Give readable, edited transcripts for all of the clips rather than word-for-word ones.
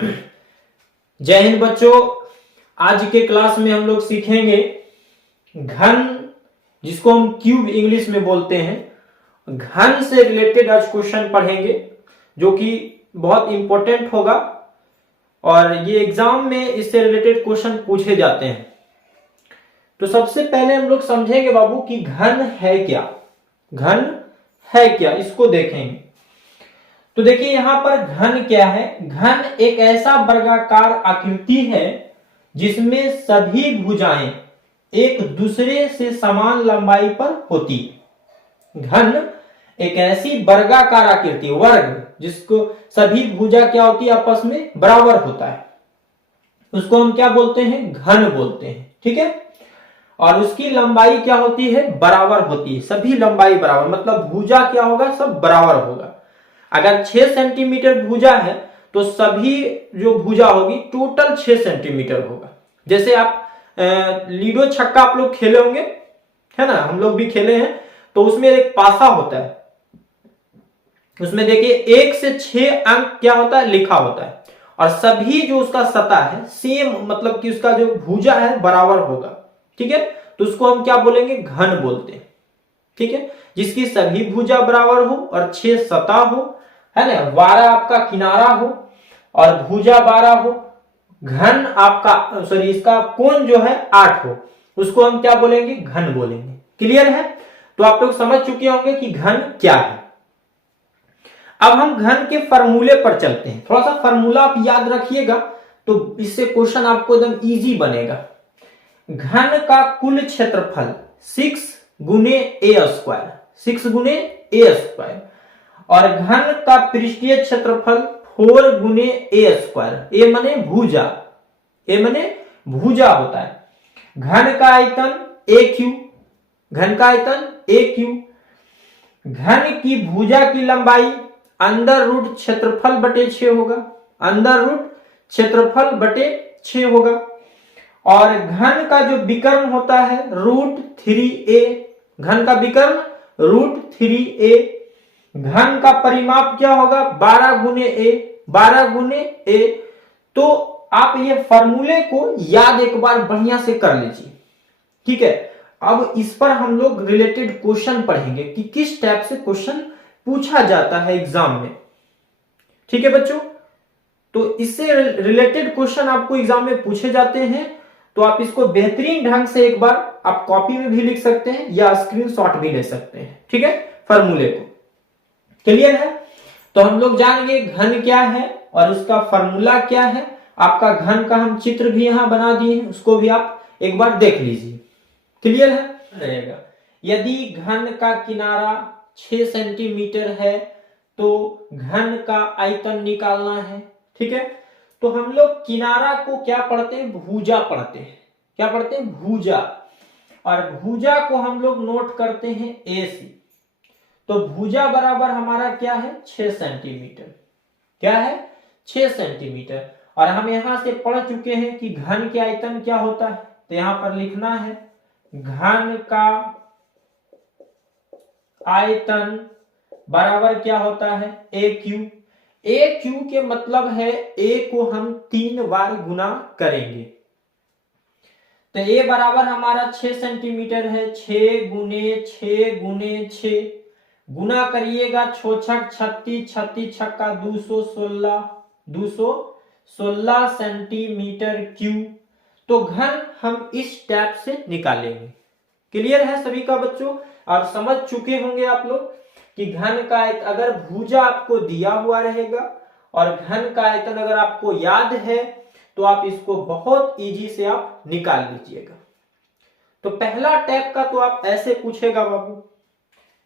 जय हिंद बच्चों। आज के क्लास में हम लोग सीखेंगे घन, जिसको हम क्यूब इंग्लिश में बोलते हैं। घन से रिलेटेड आज क्वेश्चन पढ़ेंगे जो कि बहुत इंपॉर्टेंट होगा और ये एग्जाम में इससे रिलेटेड क्वेश्चन पूछे जाते हैं। तो सबसे पहले हम लोग समझेंगे बाबू कि घन है क्या। घन है क्या, इसको देखेंगे। तो देखिए यहां पर घन क्या है। घन एक ऐसा वर्गाकार आकृति है जिसमें सभी भुजाएं एक दूसरे से समान लंबाई पर होती है। घन एक ऐसी वर्गाकार आकृति, वर्ग, जिसको सभी भुजा क्या होती है, आपस में बराबर होता है, उसको हम क्या बोलते हैं, घन बोलते हैं। ठीक है। और उसकी लंबाई क्या होती है, बराबर होती है। सभी लंबाई बराबर, मतलब भुजा क्या होगा, सब बराबर होगा। अगर 6 सेंटीमीटर भुजा है तो सभी जो भुजा होगी टोटल 6 सेंटीमीटर होगा। जैसे आप लीडो छक्का आप लोग खेले होंगे, है ना, हम लोग भी खेले हैं। तो उसमें एक पासा होता है, उसमें देखिए 1 से 6 अंक क्या होता है, लिखा होता है। और सभी जो उसका सतह है सेम, मतलब कि उसका जो भुजा है बराबर होगा। ठीक है। तो उसको हम क्या बोलेंगे, घन बोलते हैं। ठीक है। जिसकी सभी भुजा बराबर हो और 6 सतह हो, है ना, 12 आपका किनारा हो और भुजा 12 हो, घन आपका इसका कोण जो है 8 हो, उसको हम क्या बोलेंगे, घन बोलेंगे। क्लियर है। तो आप लोग समझ चुके होंगे कि घन क्या है। अब हम घन के फॉर्मूले पर चलते हैं। थोड़ा सा फॉर्मूला आप याद रखिएगा तो इससे क्वेश्चन आपको एकदम इजी बनेगा। घन का कुल क्षेत्रफल 6 गुने ए स्क्वायर, 6 गुने ए स्क्वायर, और घन का पृष्ठीय क्षेत्रफल 4 गुने ए स्क्वायर। ए माने भुजा, ए माने भुजा होता है। घन का आयतन ए क्यू, घन का आयतन ए क्यू। घन की भुजा की लंबाई अंडर रूट क्षेत्रफल बटे 6 होगा, अंडर रूट क्षेत्रफल बटे 6 होगा। और घन का जो विकर्ण होता है √3a, घन का विकर्ण √3a। घन का परिमाप क्या होगा, 12 गुने ए, 12 गुने ए। तो आप ये फॉर्मूले को याद एक बार बढ़िया से कर लीजिए। ठीक है। अब इस पर हम लोग रिलेटेड क्वेश्चन पढ़ेंगे कि किस टाइप से क्वेश्चन पूछा जाता है एग्जाम में। ठीक है बच्चों। तो इससे रिलेटेड क्वेश्चन आपको एग्जाम में पूछे जाते हैं, तो आप इसको बेहतरीन ढंग से एक बार आप कॉपी में भी लिख सकते हैं या स्क्रीनशॉट भी ले सकते हैं। ठीक है, फॉर्मूले को। क्लियर है। तो हम लोग जान गए घन क्या है और उसका फॉर्मूला क्या है। आपका घन का हम चित्र भी यहां बना दिए हैं, उसको भी आप एक बार देख लीजिए। क्लियर है रहेगा। यदि घन का किनारा 6 सेंटीमीटर है तो घन का आयतन निकालना है। ठीक है। तो हम लोग किनारा को क्या पढ़ते हैं, भुजा पढ़ते हैं। क्या पढ़ते हैं, भुजा। और भुजा को हम लोग नोट करते हैं AC। तो भुजा बराबर हमारा क्या है, 6 सेंटीमीटर। क्या है, 6 सेंटीमीटर। और हम यहां से पढ़ चुके हैं कि घन के आयतन क्या होता है। तो यहां पर लिखना है घन का आयतन बराबर क्या होता है, AQ। AQ के मतलब है A को हम 3 बार गुना करेंगे। तो A बराबर हमारा 6 सेंटीमीटर है। 6 गुने 6 गुने 6 गुना करिएगा, 6 छक 36, 36 छक्का 216, 216 सेंटीमीटर क्यूब। तो घन हम इस टाइप से निकालेंगे। क्लियर है सभी का बच्चों। और समझ चुके होंगे आप लोग कि घन का आयतन अगर भुजा आपको दिया हुआ रहेगा और घन का आयतन अगर आपको याद है तो आप इसको बहुत इजी से आप निकाल लीजिएगा। तो पहला टैप का तो आप ऐसे पूछेगा बाबू,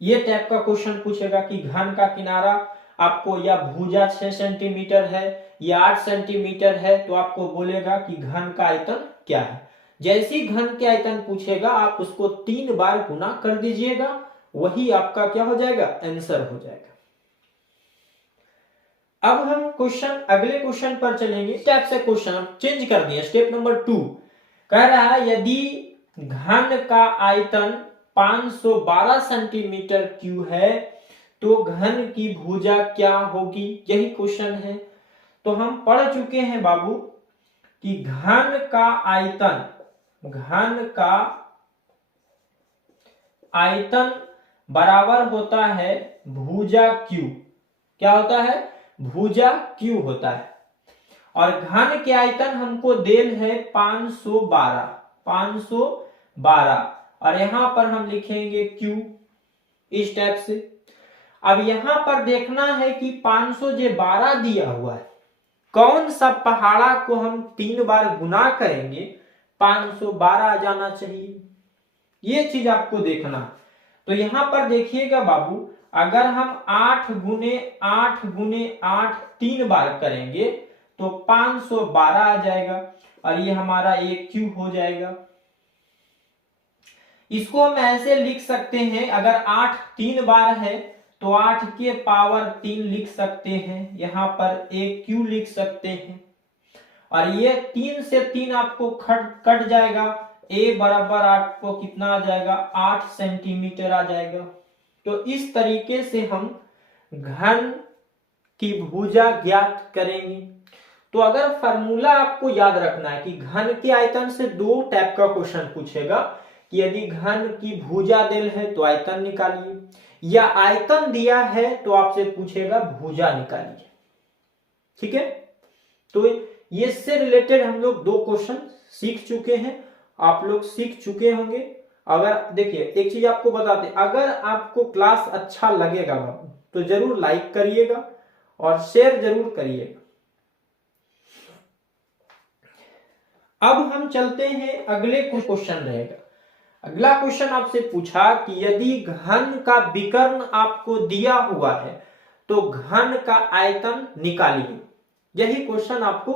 ये टाइप का क्वेश्चन पूछेगा कि घन का किनारा आपको या भुजा 6 सेंटीमीटर है या 8 सेंटीमीटर है, तो आपको बोलेगा कि घन का आयतन क्या है। जैसी घन के आयतन पूछेगा आप उसको 3 बार गुना कर दीजिएगा, वही आपका क्या हो जाएगा, आंसर हो जाएगा। अब हम क्वेश्चन, अगले क्वेश्चन पर चलेंगे। टाइप से क्वेश्चन चेंज कर दिए। स्टेप नंबर 2 कह रहा है यदि घन का आयतन 512 सेंटीमीटर क्यूब है तो घन की भुजा क्या होगी, यही क्वेश्चन है। तो हम पढ़ चुके हैं बाबू कि घन का आयतन बराबर होता है भुजा Q। क्या होता है? भुजा Q होता है। और घन के आयतन हमको देल है 512 और यहां पर हम लिखेंगे Q इस टाइप से। अब यहां पर देखना है कि 512 दिया हुआ है, कौन सा पहाड़ा को हम 3 बार गुना करेंगे 512 आ जाना चाहिए, ये चीज आपको देखना। तो यहां पर देखिएगा बाबू, अगर हम 8 गुने 8 गुने 8 3 बार करेंगे तो 512 आ जाएगा और ये हमारा एक Q हो जाएगा। इसको हम ऐसे लिख सकते हैं, अगर 8 3 बार है तो 8 के पावर 3 लिख सकते हैं, यहां पर एक Q लिख सकते हैं और ये 3 से 3 आपको कट जाएगा, A बराबर आपको कितना आ जाएगा 8 सेंटीमीटर आ जाएगा। तो इस तरीके से हम घन की भुजा ज्ञात करेंगे। तो अगर फॉर्मूला आपको याद रखना है कि घन के आयतन से 2 टाइप का क्वेश्चन पूछेगा कि यदि घन की भुजा देल है तो आयतन निकालिए, या आयतन दिया है तो आपसे पूछेगा भुजा निकालिए। ठीक है, तो ये से रिलेटेड हम लोग 2 क्वेश्चन सीख चुके हैं, आप लोग सीख चुके होंगे। अगर देखिए एक चीज आपको बताते, अगर आपको क्लास अच्छा लगेगा बाबू तो जरूर लाइक करिएगा और शेयर जरूर करिएगा। अब हम चलते हैं, अगले कुछ क्वेश्चन रहेगा। अगला क्वेश्चन आपसे पूछा कि यदि घन का विकर्ण आपको दिया हुआ है तो घन का आयतन निकालिए। यही क्वेश्चन आपको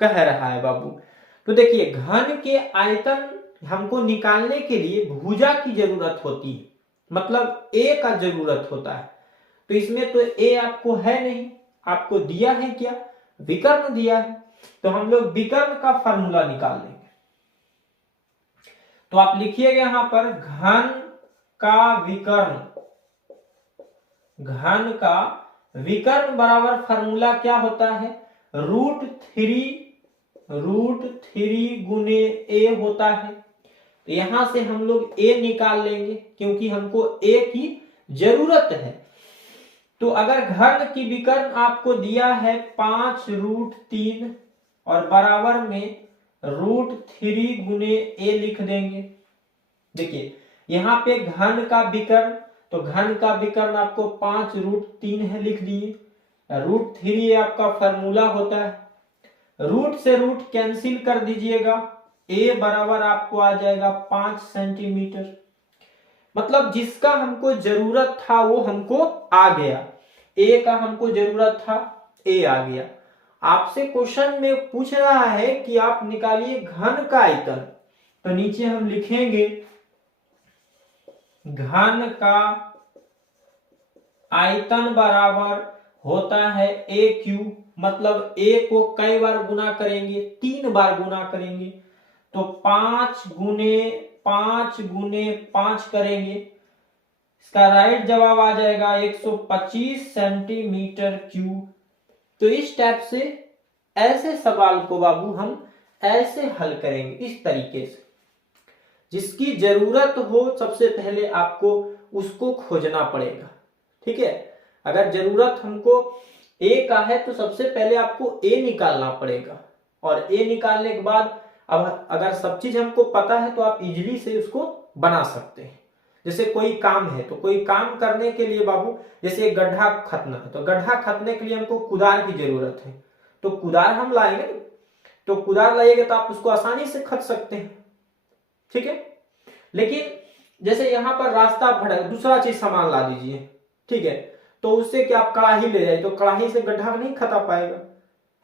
कह रहा है बाबू। तो देखिए घन के आयतन हमको निकालने के लिए भुजा की जरूरत होती है, मतलब A का जरूरत होता है। तो इसमें तो A आपको है नहीं, आपको दिया है क्या, विकर्ण दिया है। तो हम लोग विकर्ण का फॉर्मूला निकाल लेंगे। तो आप लिखिएगा यहां पर घन का विकर्ण बराबर फॉर्मूला क्या होता है, √3 गुने A होता है। तो यहां से हम लोग A निकाल लेंगे क्योंकि हमको A की जरूरत है। तो अगर घन की विकर्ण आपको दिया है 5√3 और बराबर में √3 गुने A लिख देंगे। देखिए यहां पे घन का विकर्ण, तो घन का विकर्ण आपको 5√3 है, लिख दिए। √3 आपका फॉर्मूला होता है, रूट से रूट कैंसिल कर दीजिएगा, A बराबर आपको आ जाएगा 5 सेंटीमीटर। मतलब जिसका हमको जरूरत था वो हमको आ गया, A का हमको जरूरत था, A आ गया। आपसे क्वेश्चन में पूछ रहा है कि आप निकालिए घन का आयतन, तो नीचे हम लिखेंगे घन का आयतन बराबर होता है AQ, मतलब A को कई बार गुना करेंगे, 3 बार गुना करेंगे। तो 5 गुने 5 करेंगे, इसका राइट जवाब आ जाएगा 125 सेंटीमीटर क्यूब। तो इस टाइप से ऐसे सवाल को बाबू हम ऐसे हल करेंगे, इस तरीके से। जिसकी जरूरत हो सबसे पहले आपको उसको खोजना पड़ेगा। ठीक है, अगर जरूरत हमको A का है तो सबसे पहले आपको A निकालना पड़ेगा, और A निकालने के बाद अब अगर सब चीज हमको पता है तो आप इजीली से उसको बना सकते हैं। जैसे कोई काम है तो कोई काम करने के लिए बाबू, जैसे गड्ढा खतना है तो गड्ढा खतने के लिए हमको कुदार की जरूरत है, तो कुदार हम लाएंगे, तो कुदार लाइएगा तो आप उसको आसानी से खत सकते हैं। ठीक है, लेकिन जैसे यहाँ पर रास्ता भटक, दूसरा चीज सामान ला दीजिए, ठीक है, तो उससे क्या आप कड़ाही ले जाए तो कड़ाही से गड्ढा नहीं खता पाएगा,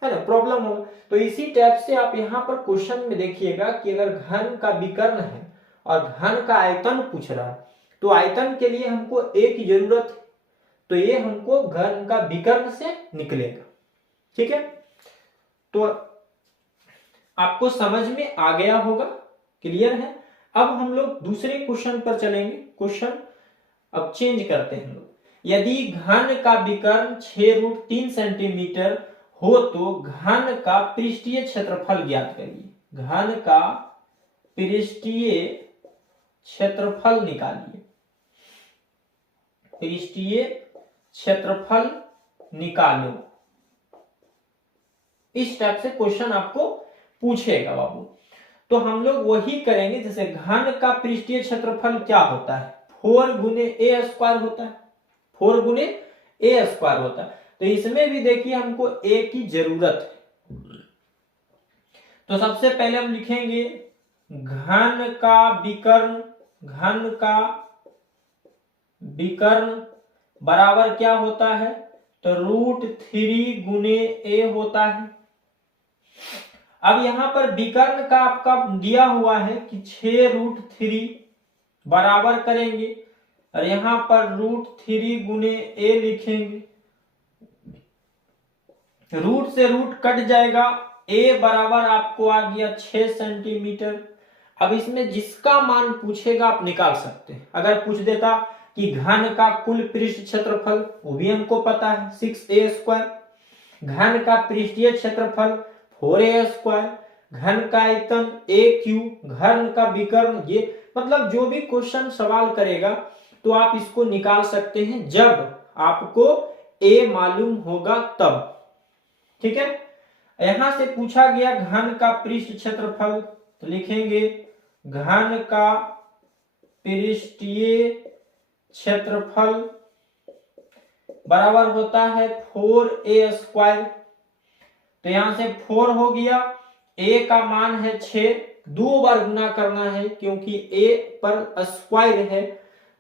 है ना, प्रॉब्लम होगा। तो इसी टाइप से आप यहाँ पर क्वेश्चन में देखिएगा कि अगर घन का विकर्ण है और घन का आयतन पूछ रहा है, तो आयतन के लिए हमको A की जरूरत है, तो ये हमको घन का विकर्ण से निकलेगा। ठीक है, तो आपको समझ में आ गया होगा, क्लियर है। अब हम लोग दूसरे क्वेश्चन पर चलेंगे। क्वेश्चन अब चेंज करते हैं हम लोग। यदि घन का विकर्ण 6√3 सेंटीमीटर हो तो घन का पृष्ठीय क्षेत्रफल ज्ञात करिए। घन का पृष्ठीय क्षेत्रफल निकालिए। पृष्ठीय क्षेत्रफल निकालो। इस टाइप से क्वेश्चन आपको पूछेगा बाबू। तो हम लोग वही करेंगे, जैसे घन का पृष्ठीय क्षेत्रफल क्या होता है, 4 गुने ए स्क्वायर होता है। 4 गुने ए स्क्वायर होता है। तो इसमें भी देखिए हमको ए की जरूरत है। तो सबसे पहले हम लिखेंगे घन का विकर्ण। घन का विकर्ण बराबर क्या होता है, तो √3 गुने ए होता है। अब यहां पर विकर्ण का आपका दिया हुआ है कि 6√3 बराबर करेंगे और यहां पर √3 गुने ए लिखेंगे। रूट से रूट कट जाएगा, ए बराबर आपको आ गया 6 सेंटीमीटर। अब इसमें जिसका मान पूछेगा आप निकाल सकते हैं। अगर पूछ देता कि घन का कुल पृष्ठ क्षेत्रफल, वो भी हमको पता है 6a²। घन का पृष्ठीय क्षेत्रफल 4a²। घन का आयतन a³। घन का विकर्ण, ये मतलब जो भी क्वेश्चन सवाल करेगा तो आप इसको निकाल सकते हैं जब आपको a मालूम होगा तब। ठीक है। यहां से पूछा गया घन का पृष्ठ क्षेत्रफल, तो लिखेंगे घन का पृष्ठीय क्षेत्रफल बराबर होता है 4a²। तो यहां से 4 हो गया, a का मान है 6, 2 बार गुना करना है क्योंकि a पर स्क्वायर है।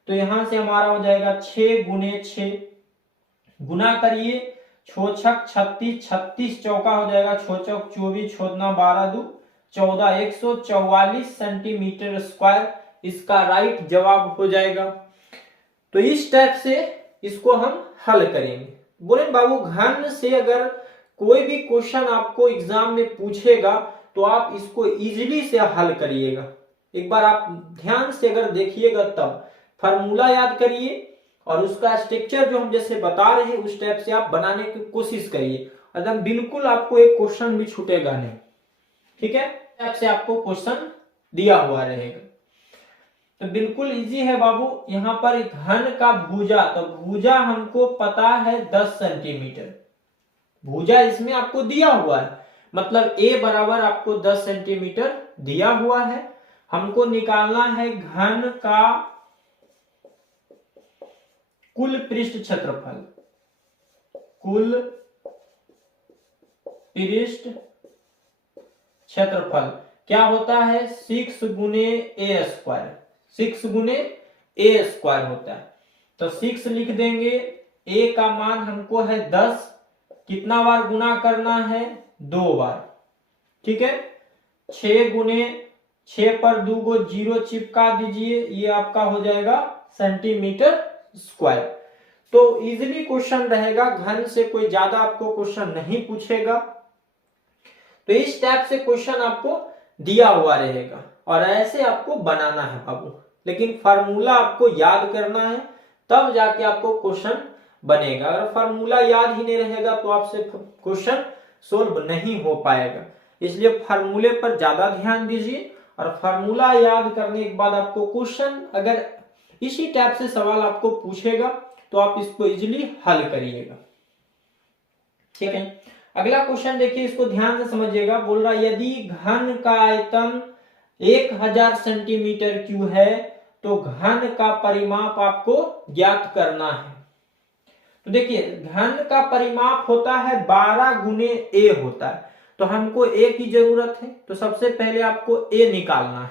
तो यहां से हमारा हो जाएगा 6 गुने 6, गुना करिए 6 छक 36, 36 चौका हो जाएगा 6 चौक 24, 6 दूना 12, 2 14, 144 सेंटीमीटर स्क्वायर इसका राइट जवाब हो जाएगा। तो इस टाइप से इसको हम हल करेंगे। बोले बाबू घन से अगर कोई भी क्वेश्चन आपको एग्जाम में पूछेगा तो आप इसको इजीली से हल करिएगा। एक बार आप ध्यान से अगर देखिएगा तब फार्मूला याद करिए और उसका स्ट्रक्चर जो हम जैसे बता रहे हैं उस टाइप से आप बनाने की कोशिश करिए, एकदम बिल्कुल आपको एक क्वेश्चन भी छूटेगा नहीं। ठीक है, टाइप से आपको क्वेश्चन दिया हुआ रहेगा। तो बिल्कुल इजी है बाबू। यहां पर घन का भुजा, तो भुजा हमको पता है 10 सेंटीमीटर। भुजा इसमें आपको दिया हुआ है, मतलब a बराबर आपको 10 सेंटीमीटर दिया हुआ है। हमको निकालना है घन का कुल पृष्ठ क्षेत्रफल। कुल पृष्ठ क्षेत्रफल क्या होता है, 6 गुने a²। 6 गुने a² होता है। तो 6 लिख देंगे, a का मान हमको है 10, कितना बार गुना करना है, 2 बार। ठीक है, 6 गुने 6 पर 2 को 0 चिपका दीजिए, ये आपका हो जाएगा सेंटीमीटर स्क्वायर। तो इजीली क्वेश्चन रहेगा, घन से कोई ज्यादा आपको क्वेश्चन नहीं पूछेगा। तो इस टाइप से क्वेश्चन आपको दिया हुआ रहेगा और ऐसे आपको बनाना है बाबू। लेकिन फार्मूला आपको याद करना है तब जाके आपको क्वेश्चन बनेगा। अगर फार्मूला याद ही नहीं रहेगा तो आपसे क्वेश्चन सोल्व नहीं हो पाएगा। इसलिए फार्मूले पर ज्यादा ध्यान दीजिए और फार्मूला याद करने के बाद आपको क्वेश्चन अगर इसी टाइप से सवाल आपको पूछेगा तो आप इसको इजीली हल करिएगा। ठीक है, अगला क्वेश्चन देखिए, इसको ध्यान से समझिएगा। बोल रहा यदि घन का आयतन 1000 सेंटीमीटर क्यूब है तो घन का परिमाप आपको ज्ञात करना है। तो देखिए घन का परिमाप होता है 12 गुने ए होता है, तो हमको ए की जरूरत है। तो सबसे पहले आपको ए निकालना है।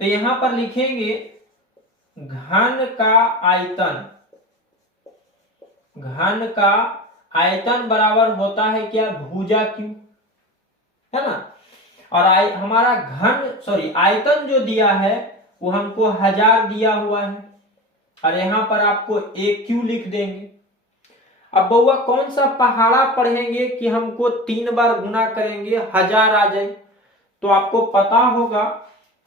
तो यहां पर लिखेंगे घन का आयतन। घन का आयतन बराबर होता है क्या, भुजा क्यू, है ना। और हमारा आयतन जो दिया है वो हमको 1000 दिया हुआ है और यहां पर आपको AQ लिख देंगे। अब बउआ कौन सा पहाड़ा पढ़ेंगे कि हमको 3 बार गुना करेंगे 1000 आ जाए। तो आपको पता होगा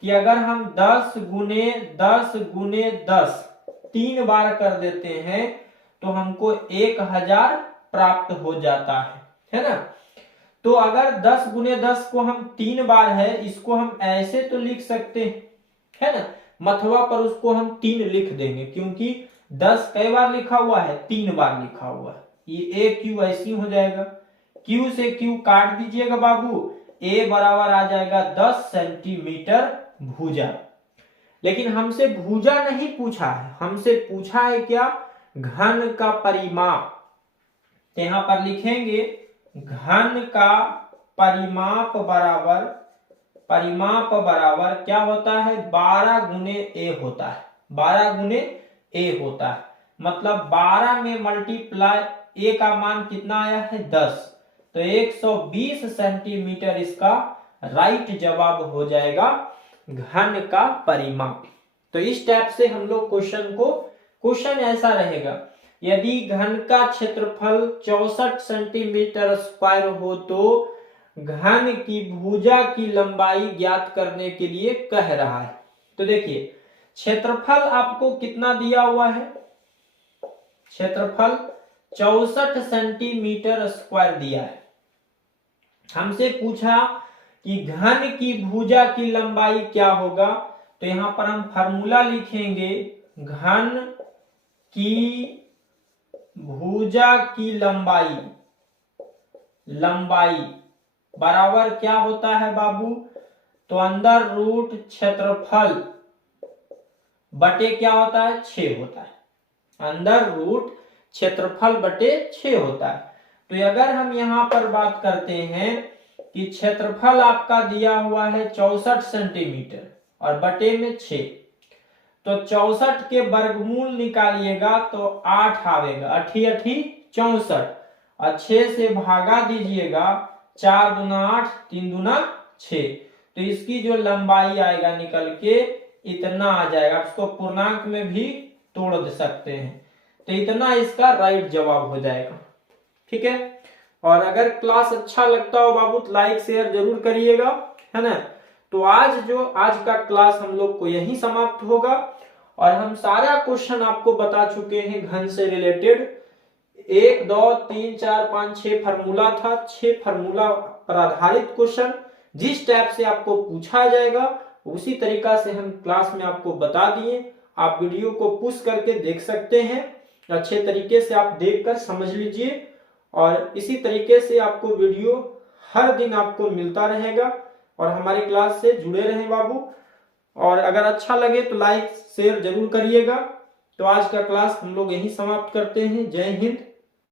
कि अगर हम 10 गुने 10 गुने 10 3 बार कर देते हैं तो हमको 1000 प्राप्त हो जाता है ना। तो अगर 10 गुने 10 को हम 3 बार है, इसको हम ऐसे तो लिख सकते हैं, है ना, मथवा पर उसको हम 3 लिख देंगे, क्योंकि 10 कई बार लिखा हुआ है, 3 बार लिखा हुआ है। ये ए क्यू ऐसी हो जाएगा, क्यू से क्यू काट दीजिएगा बाबू, ए बराबर आ जाएगा 10 सेंटीमीटर भुजा। लेकिन हमसे भुजा नहीं पूछा है, हमसे पूछा है क्या, घन का परिमाप। तो यहां पर लिखेंगे घन का परिमाप बराबर क्या होता है, 12 गुने ए होता है, 12 गुने ए होता है। मतलब 12 में मल्टीप्लाई ए का मान कितना आया है, 10, तो 120 सेंटीमीटर इसका राइट जवाब हो जाएगा घन का परिमाप। तो इस टाइप से हम लोग क्वेश्चन ऐसा रहेगा, यदि घन का क्षेत्रफल 64 सेंटीमीटर स्क्वायर हो तो घन की भुजा की लंबाई ज्ञात करने के लिए कह रहा है। तो देखिए क्षेत्रफल आपको कितना दिया हुआ है, क्षेत्रफल 64 सेंटीमीटर स्क्वायर दिया है। हमसे पूछा कि घन की भुजा की लंबाई क्या होगा, तो यहां पर हम फार्मूला लिखेंगे, घन की भुजा की लंबाई बराबर क्या होता है बाबू, तो अंदर रूट क्षेत्रफल बटे क्या होता है, 6 होता है, अंदर रूट क्षेत्रफल बटे 6 होता है। तो अगर हम यहां पर बात करते हैं कि क्षेत्रफल आपका दिया हुआ है 64 सेंटीमीटर और बटे में 6, तो 64 के वर्गमूल निकालिएगा तो 8 आवेगा, 8 8 64, और 6 से भागा दीजिएगा, 4 दूना 8, 3 दूना 6, तो इसकी जो लंबाई आएगा निकल के इतना आ जाएगा। इसको पूर्णांक में भी तोड़ दे सकते हैं, तो इतना इसका राइट जवाब हो जाएगा। ठीक है, और अगर क्लास अच्छा लगता हो बाबू तो लाइक शेयर जरूर करिएगा, है ना। तो आज का क्लास हम लोग को यहीं समाप्त होगा, और हम सारा क्वेश्चन आपको बता चुके हैं घन से रिलेटेड। 1 2 3 4 5 6 फार्मूला था, 6 फार्मूला पर आधारित क्वेश्चन जिस टाइप से आपको पूछा जाएगा उसी तरीका से हम क्लास में आपको बता दिए। आप वीडियो को पुश करके देख सकते हैं, अच्छे तरीके से आप देखकर समझ लीजिए, और इसी तरीके से आपको वीडियो हर दिन आपको मिलता रहेगा, और हमारे क्लास से जुड़े रहें बाबू। और अगर अच्छा लगे तो लाइक शेयर जरूर करिएगा। तो आज का क्लास हम लोग यहीं समाप्त करते हैं। जय हिंद।